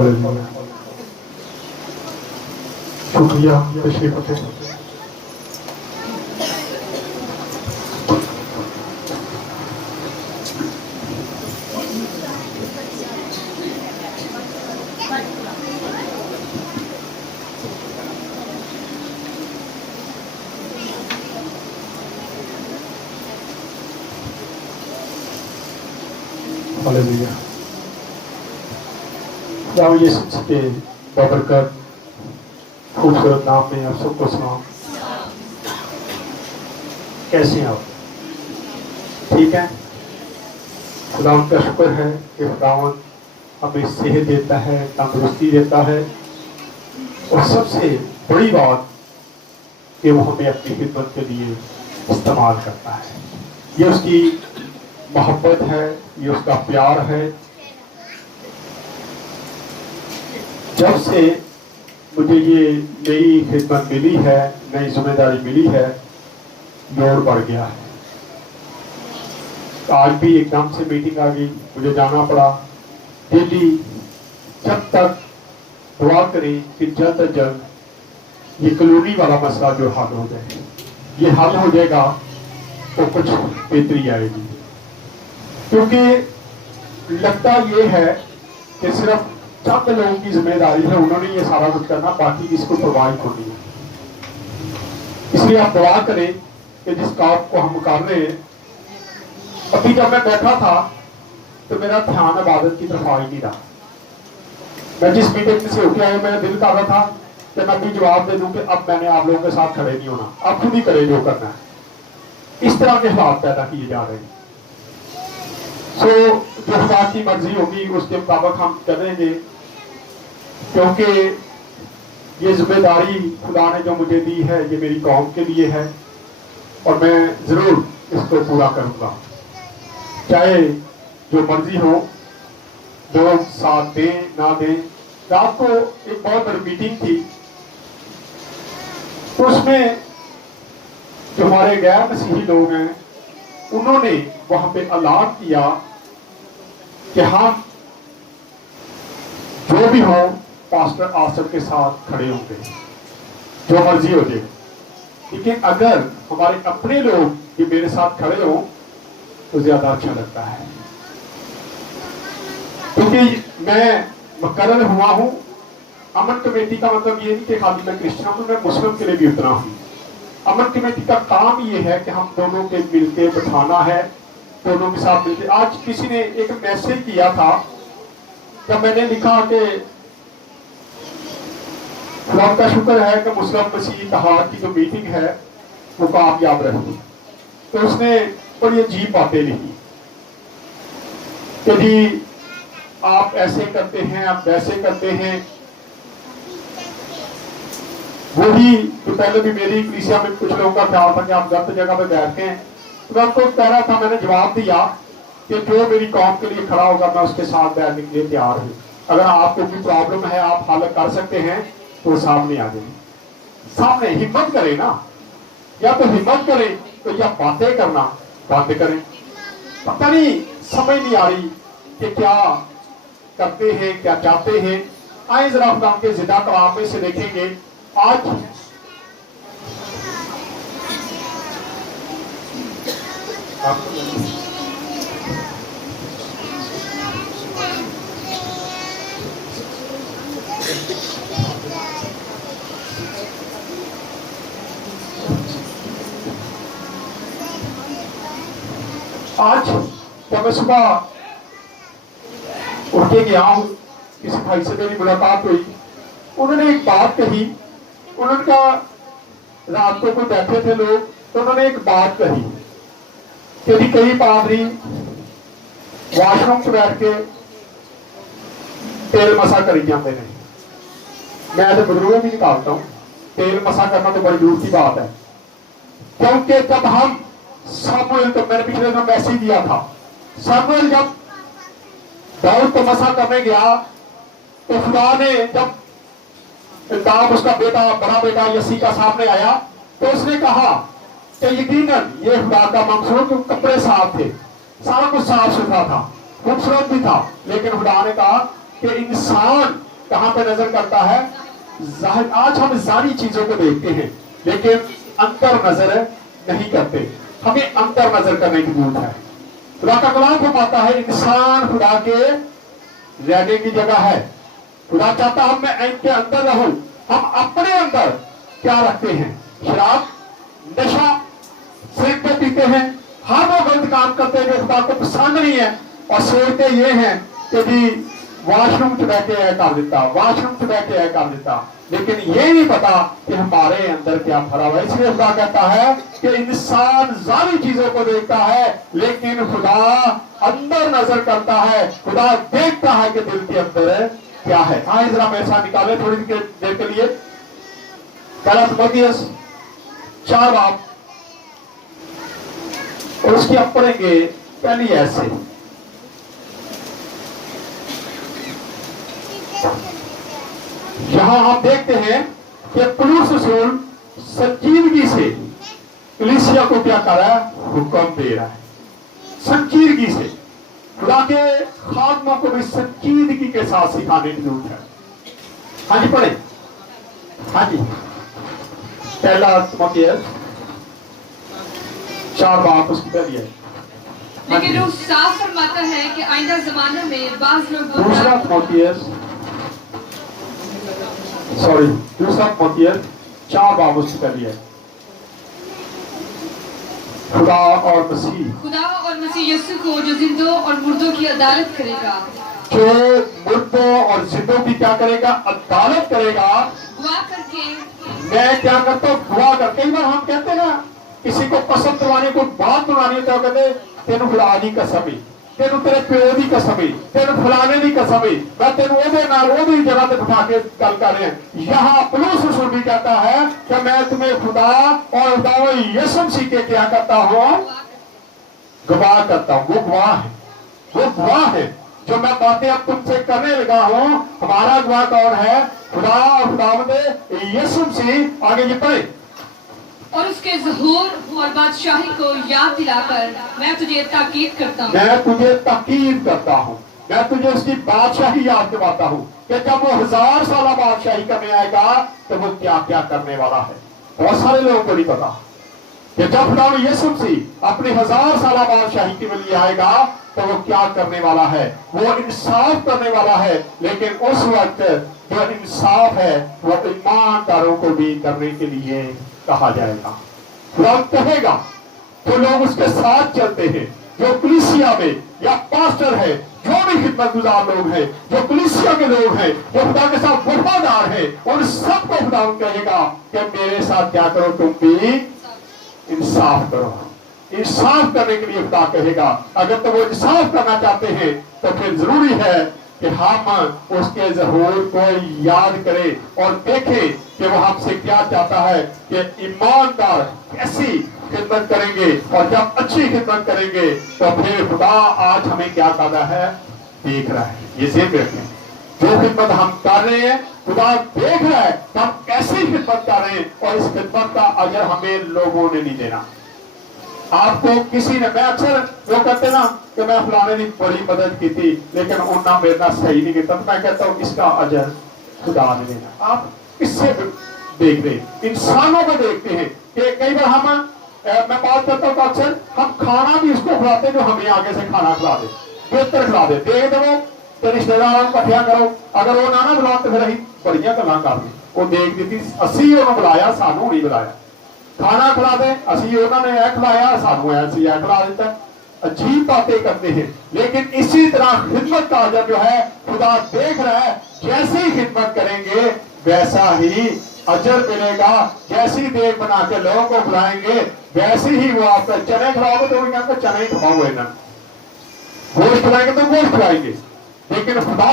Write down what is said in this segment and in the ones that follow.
Hallelujah. शुक्रिया तशरीफ रखें। हालेलुया। खुदा यीशु के बबरकत खूबसूरत नाम में आप सबको सलाम। कैसे हैं आप? ठीक है। खुदा का शुक्र है कि खुदावन हमें सेहत देता है, तंदुरुस्ती देता है, और सबसे बड़ी बात कि वो हमें अपनी खिदमत के लिए इस्तेमाल करता है। ये उसकी मोहब्बत है, ये उसका प्यार है। जब से मुझे ये नई खिदमत मिली है, नई जिम्मेदारी मिली है, लोड बढ़ गया है। आज भी एकदम से मीटिंग आ गई, मुझे जाना पड़ा। डेली जब तक दुआ करें कि जल्द अज जल्द ये कॉलोनी वाला मसला जो हल हो जाए, ये हल हो जाएगा तो कुछ बेहतरी आएगी। क्योंकि लगता ये है कि सिर्फ चंद लोगों की जिम्मेदारी है, उन्होंने ये सारा कुछ करना, बाकी किसको परवाह नहीं है। इसलिए आप दुआ करें कि जिस काम को हम कर रहे हैं, अभी जब मैं बैठा था तो मेरा ध्यान इबादत की तरफ आ ही नहीं रहा। मैं जिस मीटिंग से होके आया, मेरा दिल कर रहा था कि मैं भी जवाब दे दूं कि अब मैंने आप लोगों के साथ खड़े नहीं होना, आप खुद ही करें जो करना है। इस तरह के हालात पैदा किए जा रहे हैं। सो जो खुदा की मर्जी होगी उसके मुताबिक हम करेंगे, क्योंकि ये जिम्मेदारी खुदा ने जो मुझे दी है ये मेरी कौम के लिए है, और मैं जरूर इसको पूरा करूंगा, चाहे जो मर्जी हो, लोग साथ दें ना दें। रात को एक बहुत बड़ी मीटिंग थी, तो उसमें जो हमारे गैर मसीही लोग हैं उन्होंने वहां पे ऐलान किया कि हम जो भी हो पास्टर आसफ के साथ खड़े होंगे, जो मर्जी हो जाए, लेकिन अगर हमारे अपने लोग ये मेरे साथ खड़े हो तो ज्यादा अच्छा लगता है। क्योंकि मैं मुकर्रर हुआ हूं अमन कमेटी का, मतलब ये नहीं कि खाली मैं क्रिश्चियन हूं, मैं मुस्लिम के लिए भी उतना हूं। अमन कमेटी का काम ये है कि हम दोनों के मिलके बैठाना है, दोनों के साथ मिलके। आज किसी ने एक मैसेज किया था, जब मैंने लिखा कि खुदा का शुक्र है कि मुस्लिम मसीह इत्तेहाद की जो मीटिंग है वो कामयाब रही, तो उसने बड़ी अजीब बातें लिखी कि जी आप ऐसे करते हैं, आप वैसे करते हैं। वही तो पहले भी मेरी कलीसिया में कुछ लोगों का ख्याल था कि आप गलत जगह पे बैठते हैं, तो मैं उनको कह रहा था, मैंने जवाब दिया कि जो मेरी कौम के लिए खड़ा होगा मैं उसके साथ बैठने के लिए तैयार हूँ। अगर आपको कोई प्रॉब्लम है, आप हल कर सकते हैं तो सामने आ जाए, सामने हिम्मत करें ना, या तो हिम्मत करें तो या बातें करना बंद करें। पता नहीं, समझ नहीं आ रही कि क्या करते हैं, क्या चाहते हैं। आए जरा खुदा के जिंदा कलाम में से देखेंगे। आज जब मैं सुबह उठ के गया हूं, किसी भाई से मेरी मुलाकात हुई, उन्होंने एक बात कही। उन्होंने कहा, रात को कोई बैठे थे लोग, तो उन्होंने एक बात कही कि कई पादरी वाशरूम से बैठ के तेल मसा करी जाते हैं। मैं तो बदरूए भी निकालता हूँ, तेल मसा करना तो बड़ी दूर की बात है। क्योंकि जब हम सामुएल, तो मैंने पिछले दिन मैसेज दिया था, सामुएल जब दाऊद को मसा करने गया तो खुदा ने जब दाऊद उसका बेटा, बड़ा बेटा यसी का सामने आया, तो उसने कहा कि यकीनन ये खुदा का मंसूर, क्योंकि कपड़े साफ थे, सारा कुछ साफ सुथरा था, खूबसूरत भी था, लेकिन खुदा ने कहा कि इंसान کہاں پہ نظر کرتا ہے؟ ظاہر. آج ہم ظاہری چیزوں کو دیکھتے ہیں لیکن اندر نظر نہیں کرتے. ہمیں اندر نظر کرنے کی ضرورت ہے. خدا کا کلام فرماتا ہے انسان خدا کے رہنے کی جگہ ہے. خدا چاہتا ہم میں ان کے اندر رہوں. ہم اپنے اندر کیا رکھتے ہیں؟ شراب، نشہ، سگریٹ پیتے ہیں، ہر وہ غلط کام کرتے ہیں جو خدا کو پسند نہیں ہے، اور سوچتے یہ ہیں کہ جی واش روم چ بیٹھ کے اے کر دیتا، واش روم چ بیٹھ کے اے کر دیتا، لیکن یہ نہیں پتا کہ ہمارے اندر کیا بھرا ہوا ہے. اس لیے خدا کہتا ہے کہ انسان ظاہری چیزوں کو دیکھتا ہے لیکن خدا اندر نظر کرتا ہے. خدا دیکھتا ہے کہ دل کے اندر کیا ہے. آئے ذرا میرے ساتھ نکالے تھوڑی دیر کے لیے پہلا تیموتھیوس 4 باب، اور اس کی اب پڑھیں گے پہلی ایسے. یہاں ہم دیکھتے ہیں کہ پولس رسول سنجیدگی سے کلیسیا کو کیا کر رہا ہے؟ حکم دے رہا ہے. سنجیدگی سے خدا کے خادموں کو بھی سنجیدگی کے ساتھ سکھانے کی ضرورت ہے. ہاں جی پڑھیں. ہاں جی پہلا تیموتھیوس 4 باب اس کی پہلی ہے. لیکن روح صاف فرماتا ہے کہ آئندہ زمانوں میں بعض لوگ دوسرا تیموتھیوس 4 باب اس کی پہلی ہے. خدا اور مسیح یسوع کو جو زندوں اور مردوں کی عدالت کرے گا، جو مردوں اور زندوں کی کیا کرے گا؟ عدالت کرے گا. گواہ کر کے میں کیا کرتا ہوں؟ گواہ کر. کئی بار ہم کہتے ہیں نا کسی کو قسم کروانے کو بات بنانی ہے تو کہتے تینوں خدا دی قسم ہی، تینوں تیرے پیو دی قسم ہی، تینوں فلانے دی قسم ہی، میں تینوں وہ دی جگہ پہ بٹھا کے گل کر رہے ہیں. یہاں پولس رسول بھی کہتا ہے کہ میں تمہیں خدا اور خدا یسوع مسیح کے کیا کرتا ہوں؟ گواہ کرتا ہوں. وہ گواہ ہے، وہ گواہ ہے. جو میں باتیں اب تم سے کرنے لگا ہوں ہمارا گواہ کون ہے؟ خدا اور خداوند یسوع مسیح. آگے یہ پڑھیں. اور اس کے ظہور اور بادشاہی کو یاد دلا کر میں تجھے تاکید کرتا ہوں. میں تجھے تاکید کرتا ہوں، میں تجھے اس کی بادشاہی یاد دلاتا ہوں کہ جب وہ 1000 سالہ بادشاہی کرنے آئے گا تو وہ کیا کیا کرنے والا ہے. بہت سارے لوگوں کو نہیں پتا کہ جب خدا یسوع مسیح اپنی 1000 سالہ بادشاہی کے لیے آئے گا تو وہ کیا کرنے والا ہے. وہ انصاف کرنے والا ہے، لیکن اس وقت جو انصاف ہے وہ ایمانداروں کو بھی کرنے کے لیے کہا جائے گا. خدا کہے گا جو لوگ اس کے ساتھ چلتے ہیں، جو کلیسیا میں یا پاسٹر ہے، جو بھی خدمت گزار لوگ ہیں، جو کلیسیا کے لوگ ہیں، جو خدا کے ساتھ وفادار ہیں، ان سب کو خدا کہے گا کہ میرے ساتھ کیا کرو؟ تم بھی انصاف کرو. انصاف کرنے کے لیے خدا کہے گا. اگر تو وہ انصاف کرنا چاہتے ہیں تو پھر ضروری ہے کہ ہم اس کے ظہور کو یاد کریں اور دیکھیں کہ وہ ہم سے کیا چاہتا ہے کہ ایماندار کیسی خدمت کریں گے، اور جب اچھی خدمت کریں گے تو پھر خدا آج ہمیں کیا کرتا ہے؟ دیکھ رہا ہے. یہ ذہن رکھیں، جو خدمت ہم کر رہے ہیں خدا دیکھ رہا ہے کہ ہم کیسی خدمت کر رہے ہیں، اور اس خدمت کا اجر ہمیں لوگوں نے نہیں دینا. آپ کو کسی نے، میں اکثر وہ کہتے نا کہ میں فلانے نے بڑی مدد کی تھی لیکن انہوں نے میرا صحیح نہیں کیا، میں کہتا ہوں اس کا اجر خدا نے دینا. آپ کس سے دیکھ رہے ہیں؟ انسانوں کو دیکھتے ہیں. کہ کئی بار ہم میں بات کرتا ہوں تو اکثر ہم کھانا بھی اس کو کھلاتے ہیں جو ہمیں آگے سے کھانا کھلا دے، بہتر کھلا دے. دیکھ دو تو رشتے داروں کٹھیا کرو، اگر وہ نہ بلا تو پھر بڑی گلا کر دیں. وہ دیکھ دیتی اسی انہوں بلایا، سانو نہیں بلایا. کھانا کھلا دے اسی انہوں نے کھلایا، سانو ایسی کھلا دیتا. عجیب باتیں کرتے ہیں. لیکن اسی طرح خدمت کا اجر جو ہے خدا دیکھ رہا ہے. جیسی خدمت کریں گے ویسا ہی اجر ملے گا. جیسی دیگ بنا کے لوگوں کو کھلائیں گے ویسی ہی وہ آپ کو چنے کھلاؤ گے تو وہ کہتے ہیں چنے ہی کھلاؤ گے نا، گوشت کھلائیں گے تو گوشت کھلائیں گے. لیکن خدا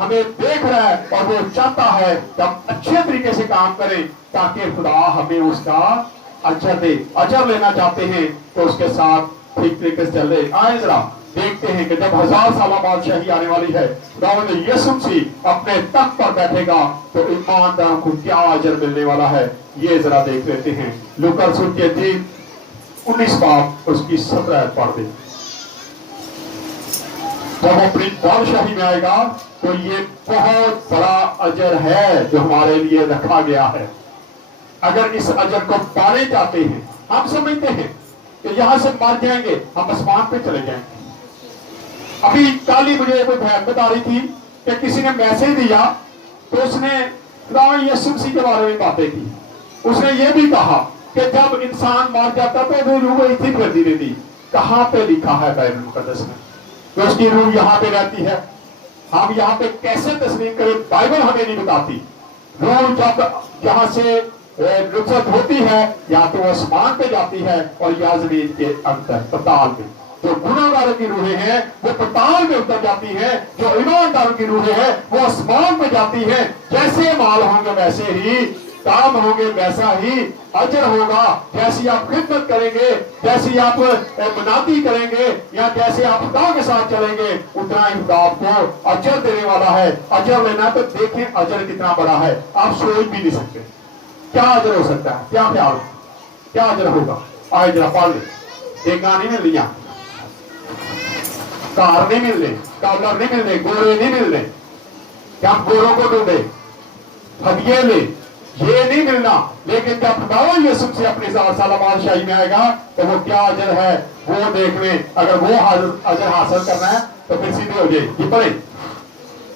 ہمیں دیکھ رہا ہے اور وہ چاہتا ہے کہ ہم اچھے طریقے سے کام کریں تاکہ خدا ہمیں اس کا اجر دے. اجر لینا چاہتے ہیں تو اس کے ساتھ ٹھیک طریقے سے چل رہے. آئے ذرا دیکھتے ہیں کہ جب 1000 سالہ بادشاہی آنے والی ہے، خداوند یسوع مسیح اپنے تخت پر بیٹھے گا تو ایمانداروں کو کیا اجر ملنے والا ہے یہ ذرا دیکھ لیتے ہیں. لوکا رسول کی انجیل 19 باب اس کی 17 آیت پڑھ دیں. जब अपनी बादशाही में आएगा तो ये बहुत बड़ा अजर है जो हमारे लिए रखा गया है। अगर इस अजर को पाने चाहते हैं, हम समझते हैं कि यहां से मर जाएंगे, हम आसमान पे चले जाएंगे। अभी कल ही मुझे कोई बहन बता रही थी कि किसी ने मैसेज दिया तो उसने खुदा यीशु मसीह के बारे में बातें की। उसने ये भी कहा कि जब इंसान मर जाता तो वो रूह इसी फिरती रहती। कहाँ पे लिखा है बाइबल मुकद्दस में तो उसकी रूह यहाँ पे रहती है? हम यहाँ पे कैसे तस्लीम करें? बाइबल हमें नहीं बताती। रूह जब यहाँ से रुखसत होती है या तो आसमान पे जाती है और या जमीन के अंदर पताल में। जो गुनाहगारों की रूहें हैं वो पताल में उतर जाती हैं, जो ईमानदारों की रूहें हैं वो आसमान पे जाती हैं। जैसे माल होंगे वैसे ही काम होंगे, वैसा ही अजर होगा। जैसी आप खिदमत करेंगे, जैसी आप मनाती करेंगे या जैसे आप खुदा के साथ चलेंगे, उतना ही खुदा आपको अजर देने वाला है। अजर लेना तो देखें अजर कितना बड़ा है, आप सोच भी नहीं सकते। क्या अजर हो सकता है? क्या ख्याल, क्या अजर होगा? आज जरा पढ़ ले। देखा नहीं मिल लिया, कार नहीं मिल रहे, कॉलर नहीं मिल रहे, गोरे नहीं मिल रहे, क्या गोरों को ढूंढे, हदिये ले, ये नहीं मिलना। लेकिन जब खुदा यीशु से अपनी 1000 साल बादशाही में आएगा तो वो क्या अजर है वो देखने। अगर वो अजर हासिल करना है तो फिर सीधे हो जाए। ये पढ़े।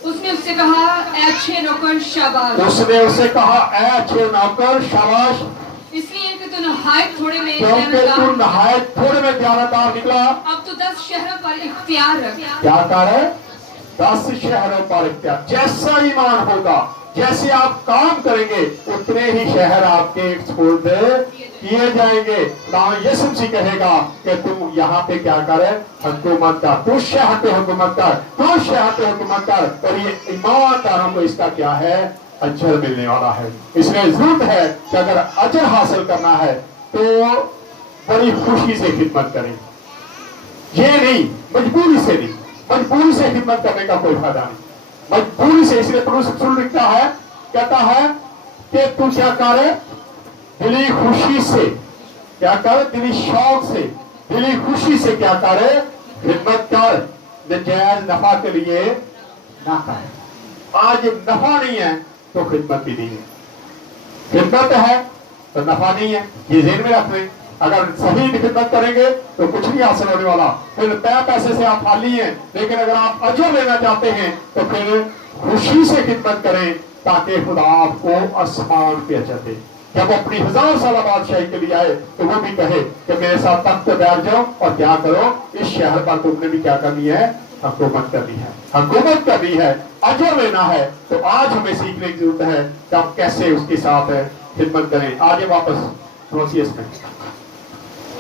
उसने उससे कहा, ऐ अच्छे नौकर शाबाश। उसने उससे कहा, ऐ अच्छे नौकर शाबाश, इसलिए कि तू नहायत थोड़े में क्योंकि तू नहायत थोड़े में दयानतदार निकला। अब तू 10 शहरों पर इख्तियार रख। क्या कर है? 10 शहरों पर इख्तियार। जैसा ईमान होगा, जैसे आप काम करेंगे, उतने ही शहर आपके एक्सपोर्ट किए जाएंगे। नाम यीशु मसीह कहेगा कि तुम यहाँ पे क्या कर, हुकूमत कर, तू शहर पे हुकूमत कर, तू शहर पे हुकूमत कर। और ये ईमानदारों को इसका क्या है? अजर मिलने वाला है। इसलिए जरूरत है कि अगर अजर हासिल करना है तो बड़ी खुशी से खिदमत करें। ये नहीं मजबूरी से, नहीं मजबूरी से खिदमत करने का कोई फायदा नहीं। मजबूरी से, इसलिए पौलुस रसूल लिखता है, कहता है कि तू क्या कर, दिली खुशी से क्या कर, दिली शौक से, दिली खुशी से क्या कर, खिदमत कर, नजायज नफा के लिए ना कर। आज नफा नहीं है तो खिदमत भी नहीं है। खिदमत है तो नफा नहीं है, ये ज़हन में रख लें। अगर सही खिदमत करेंगे तो कुछ नहीं हासिल होने वाला। फिर तय पैसे से आप खाली हैं, लेकिन अगर आप अजर लेना चाहते हैं तो फिर खुशी से खिदमत करें ताकि खुदा आपको आसमान पे अजर दे। जब अपनी 1000 साल बादशाही के लिए आए तो वो भी कहे कि मेरे साथ तख्त पे बैठ जाओ और क्या करो, इस शहर पर तुमने भी क्या करनी है? हुकूमत करनी है, हुकूमत करनी है, अजर लेना है। तो आज हमें सीखने की जरूरत है कि हम कैसे उसके साथ खिदमत करें। आगे वापस सोचिए इसमें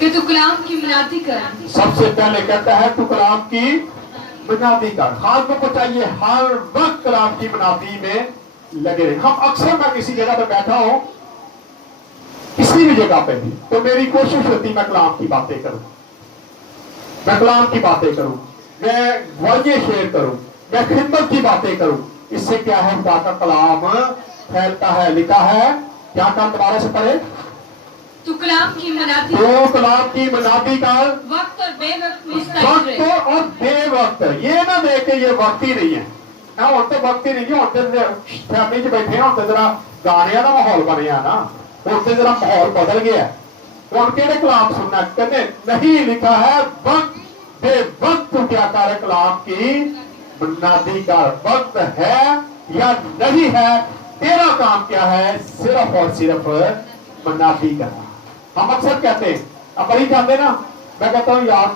कि तू कलाम की मुनादी कर। सबसे पहले कहता है तू कलाम की मुनादी कर। खास को चाहिए हर वक्त कलाम की मुनादी में लगे रहे। हम अक्सर मैं किसी जगह पर बैठा हूं, किसी भी जगह पे भी, तो मेरी कोशिश होती मैं कलाम की बातें करूं, मैं कलाम की बातें करूं, मैं वाक़े शेयर करूं, मैं खिदमत की बातें करूं। इससे क्या है? खुदा का कलाम फैलता है। लिखा है क्या? काम दोबारा से पढ़े। तू कलाम की मुनादी, तो कलाम की मुनादी कर, वक्त और बेवक्त में वक्त और बेवक्त। ये ना देखे ये वक्त ही नहीं है, ਹੁਣ ਤੇ वक्त ही नहीं है। ਹੁਣ ਤੇ फैमिली च बैठे ਹੁਣ ਤੇ जरा गाने का माहौल बनया ना, ਹੁਣ ਤੇ जरा माहौल बदल गया। ਹੁਣ ਕਿਹੜੇ कलाम सुनना? कहते नहीं, लिखा है वक्त बेवक्त तू क्या कर, कलाम की मुनादी कर। वक्त है या नहीं है, तेरा काम क्या है? सिर्फ और सिर्फ मुनादी करना। हम अक्सर कहते हैं, अब मरी जाते ना, मैं कहता हूँ यार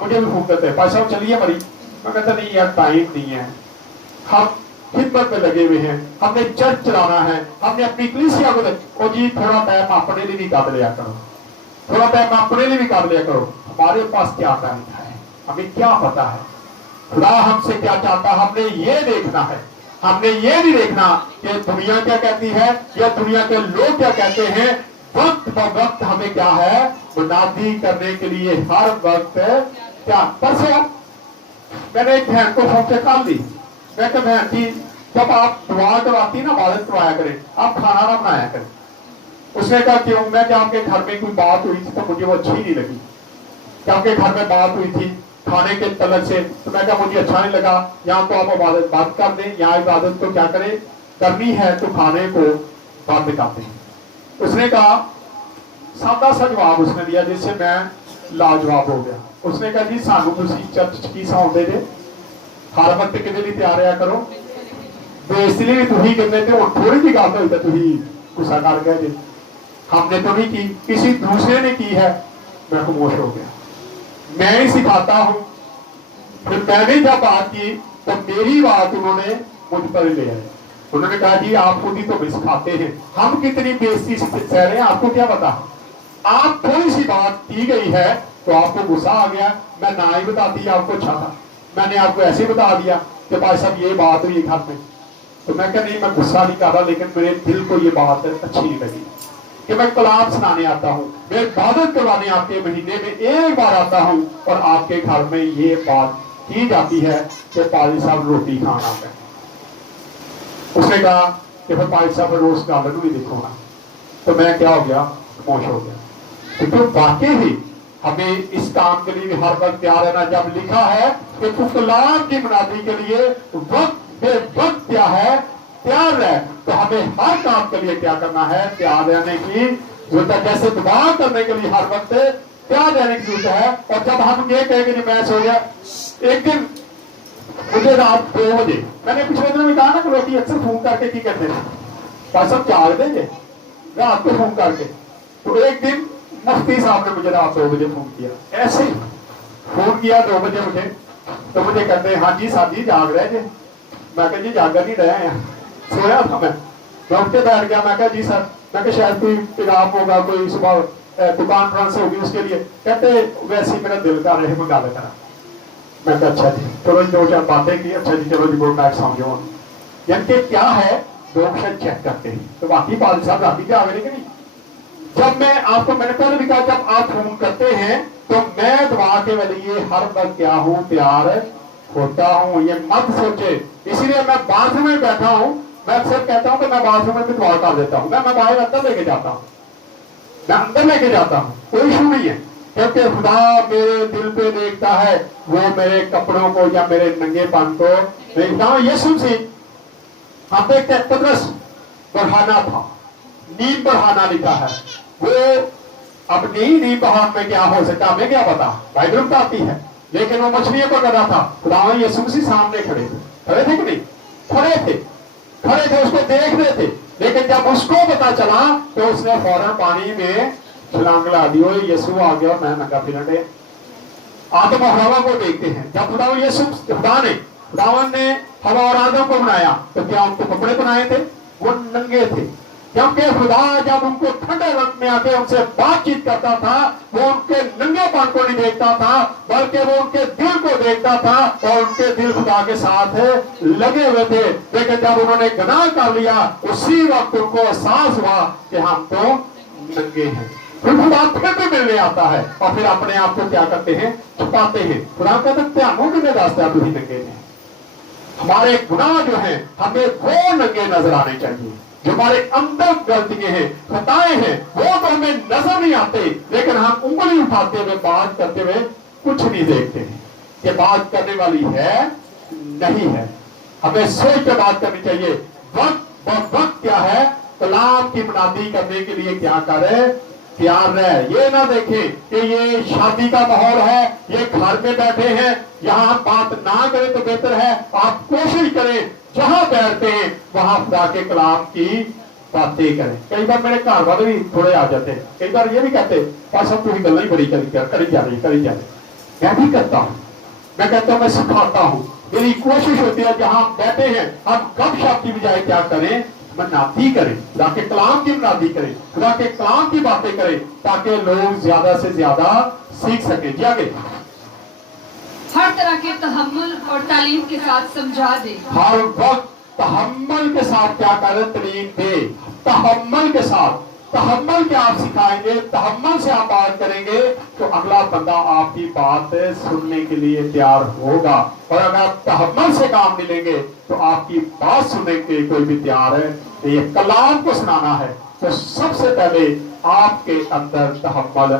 मुझे भी फूक देते, पैसा चलिए मरी। मैं कहता नहीं यार टाइम नहीं है, हम खिदमत में लगे हुए हैं, हमने चर्च चलाना है, हमने अपनी कलीसिया को ओ जी थोड़ा टाइम अपने लिए भी कर लिया करो, थोड़ा टाइम अपने लिए भी कर लिया करो। हमारे पास क्या टाइम है? हमें क्या पता है खुदा हमसे क्या चाहता है? हमने ये देखना है। हमने ये नहीं देखना कि दुनिया क्या कहती है या दुनिया के लोग क्या कहते हैं। वक्त ब वक्त हमें क्या है? मुनादी करने के लिए हर वक्त क्या। परसों मैंने एक बहन को फोन से कॉल दी, मैं कहा बहन जी जब आप दुआ करवाती ना, इबादत करवाया करें, आप खाना ना बनाया करें। उसने कहा क्यों? मैं कि आपके घर में कोई बात हुई थी तो मुझे वो अच्छी नहीं लगी, कि आपके घर में बात हुई थी کھانے کے طلب سے، تو میں کہا مجھے اچھا نہیں لگا، یہاں تو آپ عبادت بند کر دیں، یہاں عبادت کو کیا کریں کرنی ہے تو کھانے کو بند کر دیں۔ اس نے کہا سادہ سا جواب اس نے دیا جس سے میں لاجواب ہو گیا۔ اس نے کہا جی سانو تسی چرچ کی ساؤندے جے ہر وقت کدے بھی تیار رہا کرو، بےزتی لیے تھی کہتے تھے، اور تھوڑی جی گل ہوئی تو تھی غصہ کر گئے جی، ہم نے تو نہیں کی، کسی دوسرے نے کی ہے۔ میں خاموش ہو گیا۔ میں ہی سکھاتا ہوں، پھر میں نے جب بات کی تو میری بات انہوں نے مجھ پر لے آئے۔ انہوں نے کہا جی آپ خود ہی تو بھی سکھاتے ہیں، ہم کتنی بےزتی سہ رہے ہیں آپ کو کیا پتا، آپ تھوڑی سی بات کی گئی ہے تو آپ کو غصہ آ گیا، میں نہ ہی بتاتی آپ کو اچھا تھا، میں نے آپ کو ایسے بتا دیا کہ بھائی صاحب یہ بات ہوئی گھر میں، تو میں کہا نہیں میں غصہ نہیں کر رہا، لیکن میرے دل کو یہ بات اچھی نہیں لگی کہ میں کلام سنانے آتا ہوں، میں عبادت کروانے آپ کے مہینے میں ایک بار آتا ہوں اور آپ کے گھر میں یہ بات کی جاتی ہے کہ پادری صاحب روٹی کھانا ہے۔ اس نے کہا کہ پھر پادری صاحب روز گالن بھی دیکھو نا، تو میں کیا ہو گیا خاموش ہو گیا، کیونکہ واقعی ہی ہمیں اس کام کے لیے ہر وقت تیار رہنا۔ جب لکھا ہے کہ تو کلام کی منادی کے لیے وقت بے وقت کیا ہے تیار رہ، تو ہمیں ہر کام کے لیے کیا کرنا ہے تیار رہنے کی ضرورت ہے۔ جیسے دعا کرنے کے لیے ہر وقت تیار رہنے کی ضرورت ہے، اور جب ہم یہ کہیں گے کہ میں سو گیا، ایک دن مجھے رات 2 بجے، میں نے پچھلے دنوں میں کہا نا کہ لوگ اکثر فون کر کے کی کرتے ہیں بھائی صاحب جاگ دیں گے رات کو فون کر کے، تو ایک دن مفتی صاحب نے مجھے رات 2 بجے فون کیا، ایسے ہی فون کیا 2 بجے مجھے، تو مجھے کہتے ہیں ہاں جی صاحب جی جاگ رہے جی، میں کہا جی جاگر نہیں رہے ہیں، سویا تھا میں اٹھ کے بیٹھ گیا، میں کہا جی سر، میں کہا شاید کوئی پیغام ہوگا، کوئی صبح کانفرنس ہوگی اس کے لیے، کہتے ویسے ہی میرا دل کر رہے میں گل کرا۔ میں کہا اچھا جی چلو 2-4 باتیں کی، اچھا جی چلو جی گڈ نائٹ سمجھو، یعنی کہ کیا ہے لوگ شاید چیک کرتے ہیں، تو باقی پادری صاحب رات جاگ رہے کہ نہیں۔ جب میں آپ کو میں نے پہلے بھی کہا جب آپ فون کرتے ہیں تو میں دعا کے لیے ہر وقت کیا ہوں تیار ہوتا ہوں، یہ مت سوچے۔ اسی لیے میں باتھ روم میں بیٹھا ہوں، میں اکثر کہتا ہوں کہ میں باتھ روم میں بھی دعا کر دیتا ہوں، میں موبائل اندر لے کے جاتا ہوں، میں اندر لے کے جاتا ہوں، کوئی ایشو نہیں ہے، کیونکہ خدا میرے دل پہ دیکھتا ہے، وہ میرے کپڑوں کو یا میرے ننگے پن کو دیکھتا ہوں۔ یسوع مسیح ہم دیکھتے ہیں پطرس بڑھانا تھا، نیم بڑھانا لکھا ہے، وہ اپنی نیم بہان میں کیا ہو سکتا ہمیں کیا پتا، بائبل بتاتی ہے، لیکن وہ مچھلیاں پکڑ رہا تھا، خدا یسوع مسیح سامنے کھڑے تھے کہ نہیں، کھڑے تھے اس کو دیکھ رہے تھے، لیکن جب اس کو پتا چلا تو اس نے فوراً پانی میں چھلانگ لا دی، یسوع آ گیا اور میں ننگا پھرن ڈے۔ آدم اور حوا کو دیکھتے ہیں، جب خداوند نے حوا اور آدم کو بنایا تو کیا ان کو کپڑے بنائے تھے؟ وہ ننگے تھے، کیونکہ خدا جب ان کو ٹھنڈے وقت میں آ کے ان سے بات چیت کرتا تھا وہ ان کے ننگے پن کو نہیں دیکھتا تھا بلکہ وہ ان کے دل کو دیکھتا تھا، اور ان کے دل خدا کے ساتھ لگے ہوئے تھے۔ لیکن جب انہوں نے گناہ کر لیا اسی وقت ان کو احساس ہوا کہ ہم تو ننگے ہیں، پھر خدا پھر بھی ملنے آتا ہے اور پھر اپنے آپ کو کیا کرتے ہیں چھپاتے ہیں۔ خدا کہتے ہیں دھیانوں کے راستے آپ ہی ننگے ہیں، ہمارے گناہ جو ہیں ہمیں وہ ننگے نظر آنے چاہیے، جو ہمارے اندر غلطیاں ہیں خطائیں ہیں وہ تو ہمیں نظر نہیں آتے، لیکن ہم انگلی اٹھاتے ہوئے بات کرتے ہوئے کچھ نہیں دیکھتے ہیں کہ بات کرنے والی ہے نہیں ہے۔ ہمیں سوچ کے بات کرنی چاہیے، وقت کیا ہے کلام کی منادی کرنے کے لیے کیا کرے تیار رہے۔ یہ نہ دیکھیں کہ یہ شادی کا ماحول ہے، یہ گھر میں بیٹھے ہیں، یہاں بات نہ کریں تو بہتر ہے آپ کوشش کریں جہاں بیٹھتے ہیں وہاں خدا کے کلام کی باتیں کریں۔ کئی بار میرے گھر والے بھی تھوڑے آ جاتے ہیں، کئی بار یہ بھی کہتے بس ہم تمہیں گلیں بڑی کری جا رہی، میں بھی کرتا ہوں، میں کہتا ہوں میں سکھاتا ہوں، میری کوشش ہوتی ہے جہاں بیٹھے ہیں ہم گپ شپ کی بجائے کیا کریں منادی کریں، خدا کے کلام کی منادی کریں، خدا کے کلام کی باتیں کریں تاکہ لوگ زیادہ سے زیادہ سیکھ سکیں۔ جی آگے، ہر طرح کے تحمل اور تعلیم کے ساتھ سمجھا دے، ہر وقت تحمل کے ساتھ کیا کریں تعلیم دے، تحمل کے ساتھ، تحمل کے آپ سکھائیں گے، تحمل سے آپ بات کریں گے تو اگلا بندہ آپ کی بات سننے کے لیے تیار ہوگا، اور اگر آپ تحمل سے کام نہیں لیں گے تو آپ کی بات سننے کے لیے کوئی بھی تیار ہے۔ یہ کلام کو سنانا ہے تو سب سے پہلے آپ کے اندر تحمل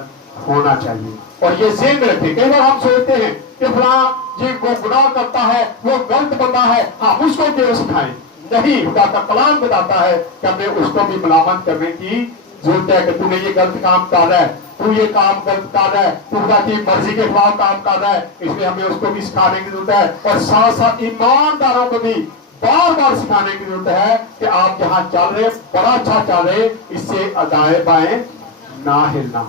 होना चाहिए। और ये ज़हन में रखें, कई बार हम सोचते हैं कि फलां जी वो गुनाह करता है, वो गलत बंदा है, हम उसको क्यों सिखाएं? नहीं, खुदा का कलाम बताता है कि हमें उसको भी मलामत करने की जरूरत है कि तूने ये गलत काम कर रहा है, तू ये काम गलत कर रहा है, तू खुदा की मर्जी के खिलाफ काम कर रहा है, इसलिए हमें उसको भी सिखाने की जरूरत है। और साथ साथ ईमानदारों को भी बार बार सिखाने की जरूरत है कि आप जहाँ चल रहे बड़ा अच्छा चल रहे, इससे दाएं बाएं ना हिलना,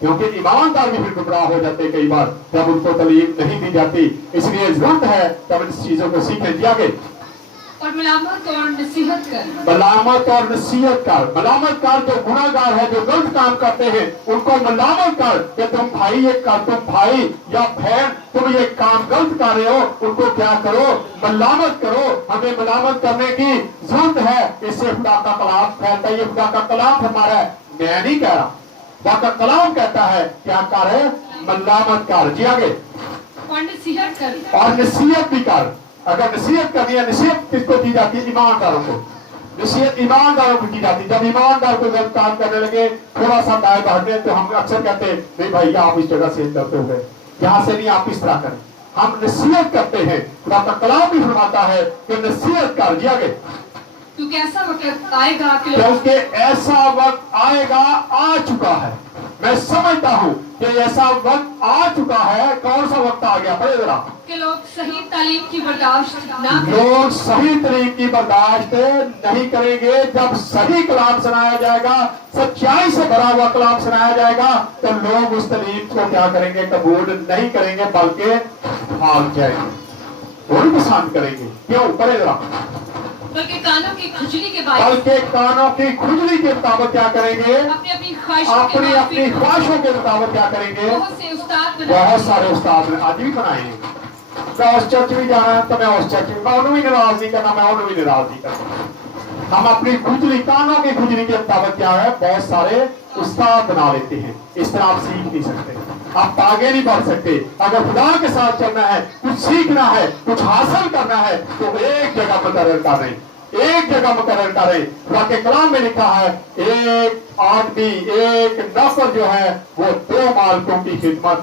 क्योंकि ईमानदार भी फिर गुमराह हो जाते कई बार जब उनको तालीम नहीं दी जाती। इसलिए जरूरत है कि हम इस चीजों को सीखें। दिया गया और मलामत और नसीहत कर, मलामत और नसीहत कर, मलामत कर जो गुनाहगार है, जो गलत काम करते हैं, उनको मलामत कर कि तुम भाई ये कर, तुम भाई या बहन तुम ये काम गलत कर रहे हो, उनको क्या करो, मलामत करो। हमें मलामत करने की जरूरत है, इससे खुदा का कलाम फैलता है। ये खुदा का कलाम हमारा है, मैं नहीं कह रहा, खुदा का कलाम कहता है क्या कर, मलामत कर। जी आगे, और नसीहत कर, और नसीहत भी कर। अगर नसीहत करनी है, नसीहत किसको की जाती है? ईमानदारों को। नसीहत ईमानदारों को की जाती है। जब ईमानदार को गलत काम करने लगे, थोड़ा सा दाएं बढ़ने, तो हम अक्सर कहते हैं नहीं भाई आप इस जगह से गलत हो गए, यहाँ से नहीं, आप इस तरह करें। हम नसीहत करते हैं। खुदा का कलाम भी फरमाता है कि नसीहत कर। दिया गया क्योंकि ऐसा वक्त आएगा कि क्योंकि ऐसा वक्त आएगा, आ चुका है। मैं समझता हूँ कि ऐसा वक्त आ चुका है। कौन सा वक्त आ गया? पढ़े जरा। कि लोग सही तालीम की बर्दाश्त ना करें। लोग सही तरीके की बर्दाश्त नहीं करेंगे। जब सही कलाम सुनाया जाएगा, सच्चाई से भरा हुआ कलाम सुनाया जाएगा, तो लोग उस तालीम को क्या करेंगे? कबूल नहीं करेंगे, बल्कि भाग जाएंगे, वो भी पसंद करेंगे। क्यों? पढ़े जरा। बल्कि कानों की खुजली के बाद, बल्कि कानों की खुजली के मुताबिक क्या करेंगे? अपनी अपनी ख्वाहिशों के अपनी अपनी मुताबिक ख्वाहिशों के मुताबिक क्या करेंगे? बहुत से उस्ताद बनाए। बहुत सारे उस्ताद आज भी बनाए हैं। मैं उस चर्च में जाना है तो मैं उस चर्च में, मैं उन्हें भी नाराज नहीं करना, मैं उन्हें भी नाराज नहीं करना। हम अपनी खुजली, कानों की खुजली के मुताबिक क्या है, बहुत सारे उस्ताद बना लेते हैं। इस तरह आप सीख नहीं सकते, आप आगे नहीं बढ़ सकते। अगर खुदा के साथ चलना है, कुछ सीखना है, कुछ हासिल करना है, तो एक जगह मुकर्रर कर रहे, एक जगह मुकर्रर करें। खुदा के कलाम में लिखा है एक आदमी, एक नफर जो है वो 2 मालिकों की खिदमत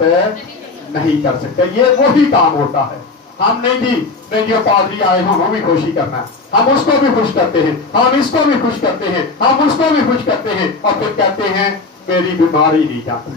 नहीं कर सकते। ये वही काम होता है। हम नहीं जी, नहीं जो पादरी आए हो वो भी खुशी करना है, हम उसको भी खुश करते हैं, हम इसको भी खुश करते हैं, हम उसको भी खुश करते हैं, और फिर कहते हैं मेरी बीमारी नहीं जाती,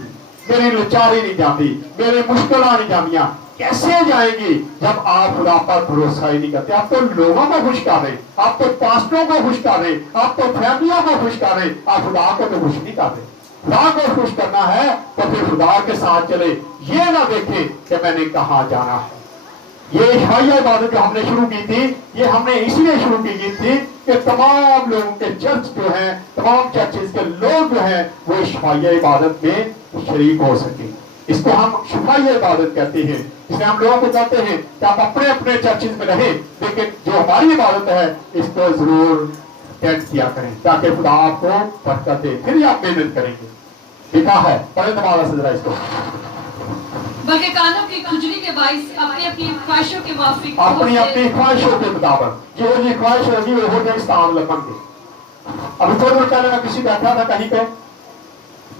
मेरी लाचारी नहीं जाती, मेरी मुश्किल नहीं जातियां। कैसे जाएंगी जब आप खुदा पर भरोसा ही नहीं करते? आप तो लोगों को खुश कर रहे, आप तो पास्टरों को खुश कर रहे, आप तो फैमिलियों को खुश कर रहे, आप खुदा को तो खुश नहीं कर रहे। खुदा को खुश करना है तो फिर खुदा के साथ चले, ये ना देखें कि मैंने कहाँ जाना है। ये इशाइया इबादत जो हमने शुरू की थी, ये हमने इसलिए शुरू की थी कि तमाम लोगों के चर्च जो हैं, तमाम चर्चेज के लोग जो हैं, वो इशाइया इबादत में शरीक हो सके। इसको हम शिफाई इबादत कहते हैं। इसलिए हम लोगों को कहते हैं कि आप अपने अपने चर्चेज में रहें, लेकिन जो हमारी इबादत है इसको जरूर अटेंड किया करें, ताकि खुदा आपको बरकत दे, फिर आप मेहनत करेंगे। लिखा है, पढ़े दोबारा से जरा इसको। बल्कि कानों की खुजली के बाइस अपनी अपनी ख्वाहिशों के मुताबिक, अपनी अपनी ख्वाहिशों के मुताबिक जो जी ख्वाहिश लगी वो हो जाए स्थान लगेंगे। अभी थोड़ी देर पहले मैं किसी बैठा था कहीं पे,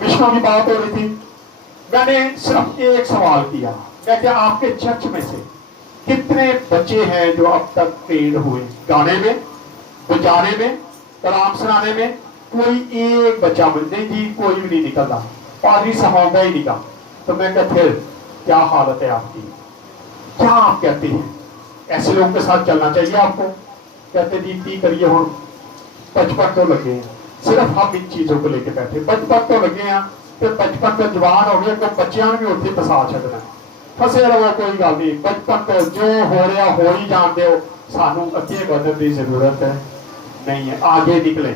मिशनों की बात हो रही थी, मैंने सिर्फ एक सवाल किया, मैं क्या आपके चर्च में से कितने बच्चे हैं जो अब तक ट्रेंड हुए गाने में, बजाने में, कलाम सुनाने में? कोई एक बच्चा नहीं जी, कोई भी नहीं निकलता, पादरी साहब ही निकला। तो मैं क्या फिर क्या हालत है आपकी? क्या आप कहते हैं ऐसे लोगों के साथ चलना चाहिए आपको? कहते जी की करिए, हम 55 तो लगे हैं, सिर्फ हम इन चीजों को लेके बैठे, 55 तो लगे हैं, फिर 55 तो जवान हो गए, तो बच्चियां भी उत्थे फसा छड़ना, फसे रहो, कोई गल नहीं, 55 तो जो हो रहा हो ही जानते हो, सानू अगे बढ़ने की जरूरत नहीं है। आगे निकले,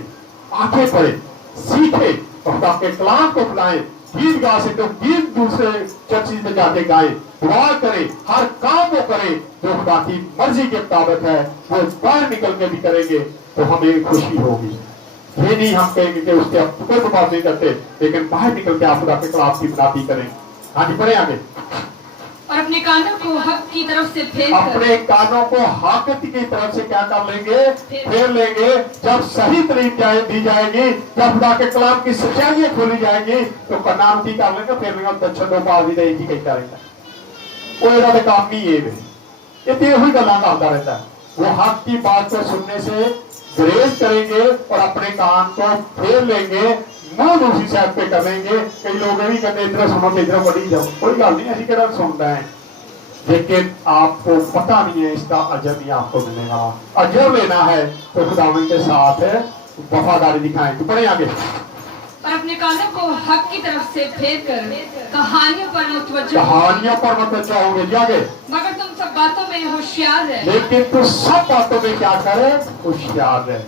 आगे बढ़े, सीखे, खुदा के कलाम को फैलाएं, गीत गा सकते हो, गीत दूसरे चर्चिज में जाके गाए, दुआ करें, हर काम वो करें जो खुदा की मर्जी के मुताबिक है, वो बाहर निकल के भी करेंगे तो हमें खुशी होगी। ये नहीं हम कहेंगे कि उसके आप कोई बात नहीं करते, लेकिन बाहर निकल के आप खुदा के कलाम की बराबरी करें। हाँ जी, बढ़े आगे। और अपने अपने कानों को हक की तरफ से फेर कर अपने कानों को हक की तरफ से क्या कर लेंगे, फेर लेंगे। जब सही तालीम दी जाएगी, जब खुदा के कलाम की सच्चाइयां खोली जाएगी तो नाम की कर लेंगे, फेर लेंगे दक्षिण दो पाल भी देगी कहता रहता है। वो इन्होंने काम नहीं ये वही गल्ला करता रहता है। वो हक की बात को सुनने से ग्रेज करेंगे और अपने कान को फेर लेंगे, मुंह दूसरी साइड पे कर लेंगे। कई लोग ये भी कहते इधर सुनो तो इधर बढ़ी जाओ, कोई गल नहीं, ऐसी किधर सुनता है, लेकिन आपको पता नहीं है इसका अजर नहीं आपको मिलने वाला। अजर लेना है तो खुदावंद के साथ वफादारी दिखाएं। तो पढ़े आगे। और अपने कानों को हक की तरफ से फेर कर कहानियों पर मुतवज्जो कहानियों पर मुतवज्जो होंगे जी आगे। मगर तुम सब बातों में होशियार रहे। लेकिन तू सब बातों में क्या करे, होशियार रहे।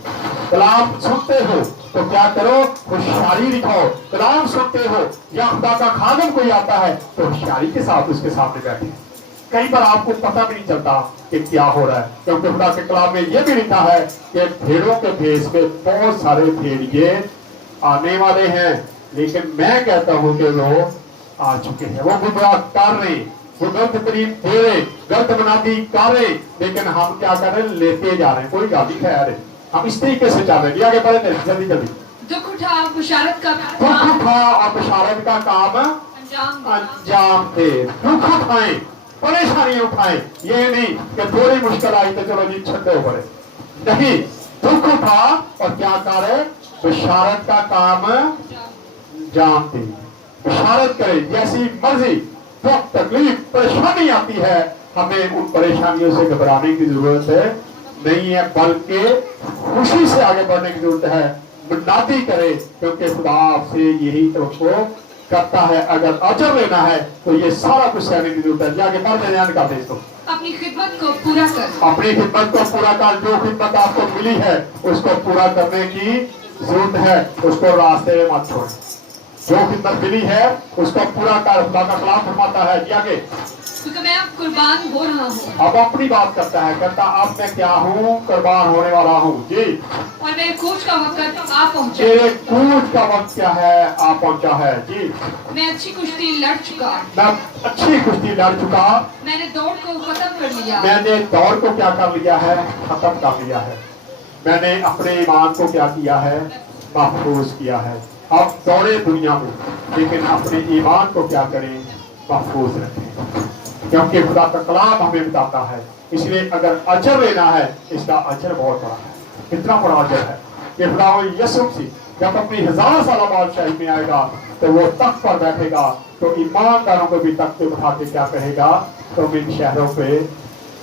कलाम सुनते हो तो क्या करो, होशियारी दिखाओ। कलाम सुनते हो या खुदा का खादम कोई आता है तो होशियारी के साथ उसके सामने बैठे। कई बार आपको पता भी नहीं चलता कि क्या हो रहा है, क्योंकि खुदा के कलाम में यह भी लिखा है कि भेड़ों के भेष में बहुत सारे भेड़िए आने वाले हैं, लेकिन मैं कहता हूं कि वो आ चुके हैं। वो गुमराह कर रहे, वो गलत तरीफ दे रहे, गलत मुनादी कर रहे, लेकिन हम क्या कर रहे हैं, लेते जा रहे हैं। कोई गाली खैर है, हम इस तरीके से चल रहे हैं। आगे बढ़े जल्दी जल्दी। दुख उठा बुशारत का दुख उठा और बुशारत का काम अंजाम दे। दुख उठाए, परेशानी उठाए, ये नहीं कि थोड़ी मुश्किल आई तो चलो जी छड्डो पड़े, नहीं, दुख उठा और क्या करे, बुशारत का काम अंजाम दे। बुशारत करे, जैसी मर्जी दुख तकलीफ परेशानी आती है, हमें उन परेशानियों से घबराने की जरूरत नहीं है, बल्कि खुशी से आगे बढ़ने की जरूरत है। मुनादी करे, क्योंकि खुदा आपसे यही तो करता है। अगर अजर लेना है तो ये सारा कुछ सहने की जरूरत है। जाके पढ़ने ध्यान कर दे इसको। अपनी खिदमत को पूरा कर, अपनी खिदमत को पूरा कर। जो खिदमत आपको मिली है उसको पूरा करने की जरूरत है, उसको रास्ते में मत छोड़। जो खिदमत मिली है उसको पूरा कर। खुदा का कलाम फरमाता है जी आगे, क्योंकि मैं अब कुर्बान हो रहा हूँ। अब अपनी बात करता है, कहता अब मैं क्या हूँ, कुर्बान होने वाला हूँ जी। और मेरे कूच का वक्त आ पहुंचा। मेरे कूच का वक्त क्या है, आ पहुंचा है जी। मैं अच्छी कुश्ती लड़ चुका, मैं अच्छी कुश्ती लड़ चुका। मैंने दौड़ को खत्म कर लिया। मैंने दौड़ को क्या कर लिया है, खत्म कर लिया है। मैंने अपने ईमान को क्या किया है, महफूज किया है। अब दौड़े दुनिया में, लेकिन अपने ईमान को क्या करें, महफूज रखें, क्योंकि खुदा का कलाम हमें बताता है। इसलिए अगर अजर लेना है, इसका अजर बहुत बड़ा है। कितना बड़ा अजर है कि खुदा यीशु मसीह जब अपनी 1000 साल बादशाही में आएगा तो वो तख्त पर बैठेगा, तो ईमानदारों को भी तख्त पे बिठा के क्या कहेगा, तुम इन शहरों पे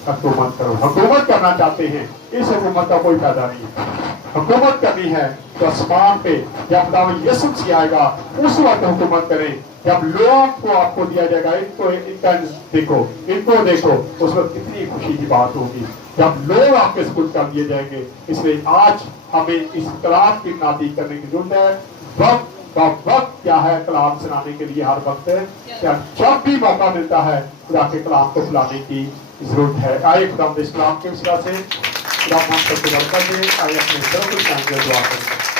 हुकूमत करो। हुकूमत करना चाहते हैं, इस हुकूमत का कोई फायदा नहीं है। हुकूमत करनी है तो आसमान पे जब खुदा यीशु मसीह आएगा उस वक्त हुकूमत करें। जब लोगों को आपको दिया जाएगा, इनका देखो, इनको देखो, उस वक्त कितनी खुशी की बात होगी जब लोग आपके सुपुर्द कर दिए जाएंगे। इसलिए आज हमें इस कलाम की नादी करने की जरूरत है। वक्त क्या है कलाम सुनाने के लिए, हर वक्त क्या जब भी मौका मिलता है खुदा के कलाम को फैलाने की जरूरत है। आइए खुदा इस कलाम के विषय से खुदा हम सबको बरकत दे। आइए अपने दुआ करें।